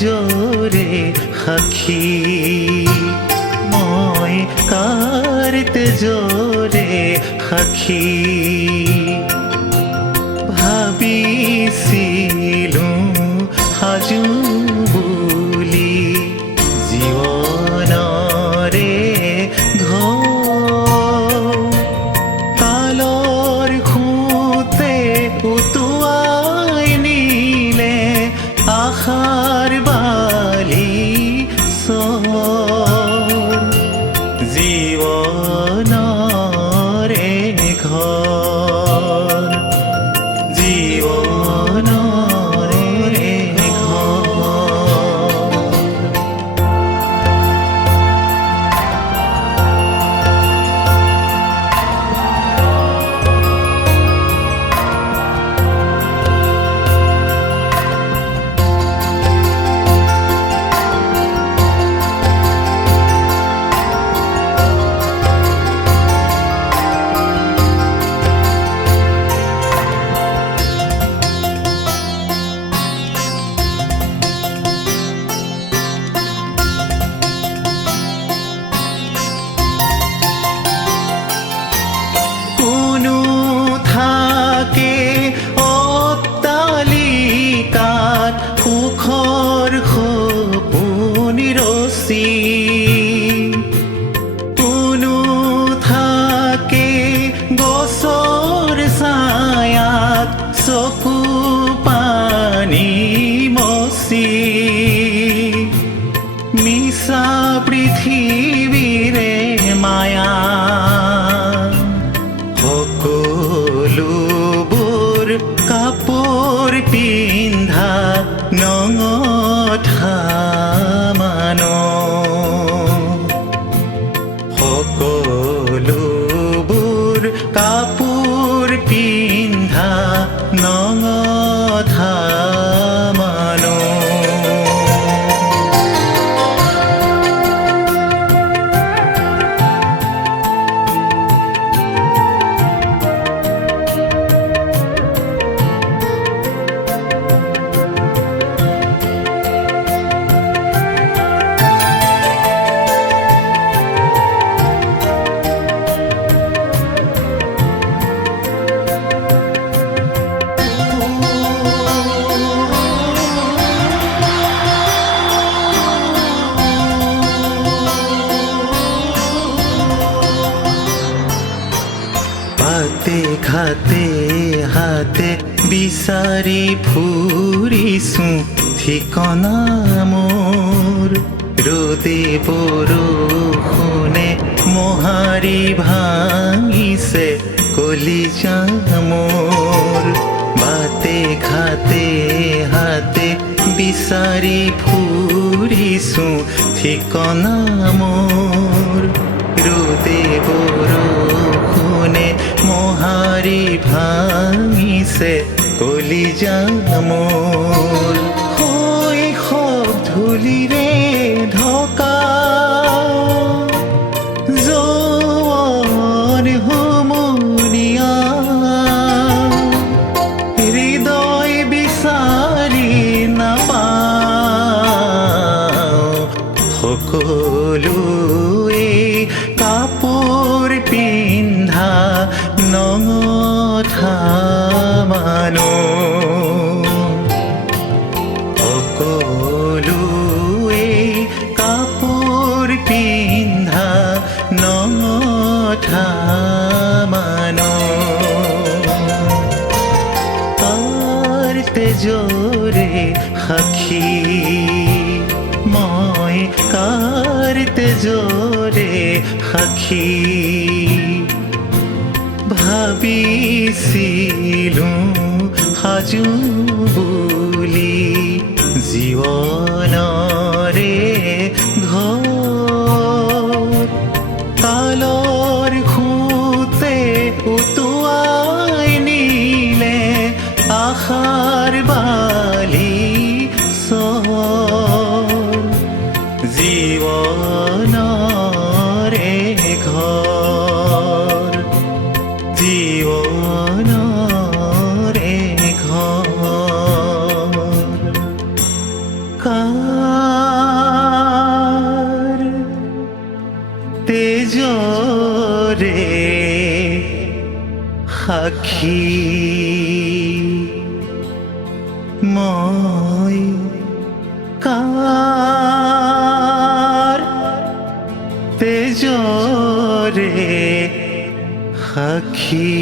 তেজৰে সাক্ষী মই কাৰ তেজৰে সাক্ষী ভাবিছিলো সাজু বুলি জীৱনৰে ঘৰ কালৰ খুঁতে উটুৱাই নিলে আশাৰ বালি চৰ জীৱনৰে ঘৰ জীৱনৰে ঘৰ সুখৰ সপোন ৰচি কোনো থাকে গছৰ ছায়াত চকু পানী মচি মিছা পৃথিৱীৰে মায়া সকলোবোৰ কাপোৰ পিন্ধা নঙঠা সকলোবোৰ কাপোৰ পিন্ধা নঙঠা ঘাটে হাতে বিচাৰি ফুৰিছো ঠিকনা মোৰ ৰ'দে বৰষুণে মোহাৰি ভাঙিছে কলিজা মোৰ বাটে ঘাটে হাতে বিচাৰি ফুৰিছো ঠিকনা মোৰ ৰ'দে বৰষুণে মোহাৰি ভাঙিছে কলিজা মোৰ শৈশৱ ধূলিৰে ঢকা যৌৱন হুমুনিয়া হৃদয় বিচাৰি নাপাওঁ সকলোৱে কাপোৰ পিন্ধা নঙঠা সকলোৱে কাপোৰ পিন্ধা নঙঠা কাৰ তেজৰে সাক্ষী মই কাৰ তেজৰে সাক্ষী ভাবিছিলো সাজু বুলি জীৱনৰে ঘৰ কালৰ খুঁতে উটুৱাই নিলে আশাৰ বালি চৰ জীৱনৰে ঘৰ জীৱনৰে ঘৰ সাক্ষী মই কাৰ তেজৰে সাক্ষী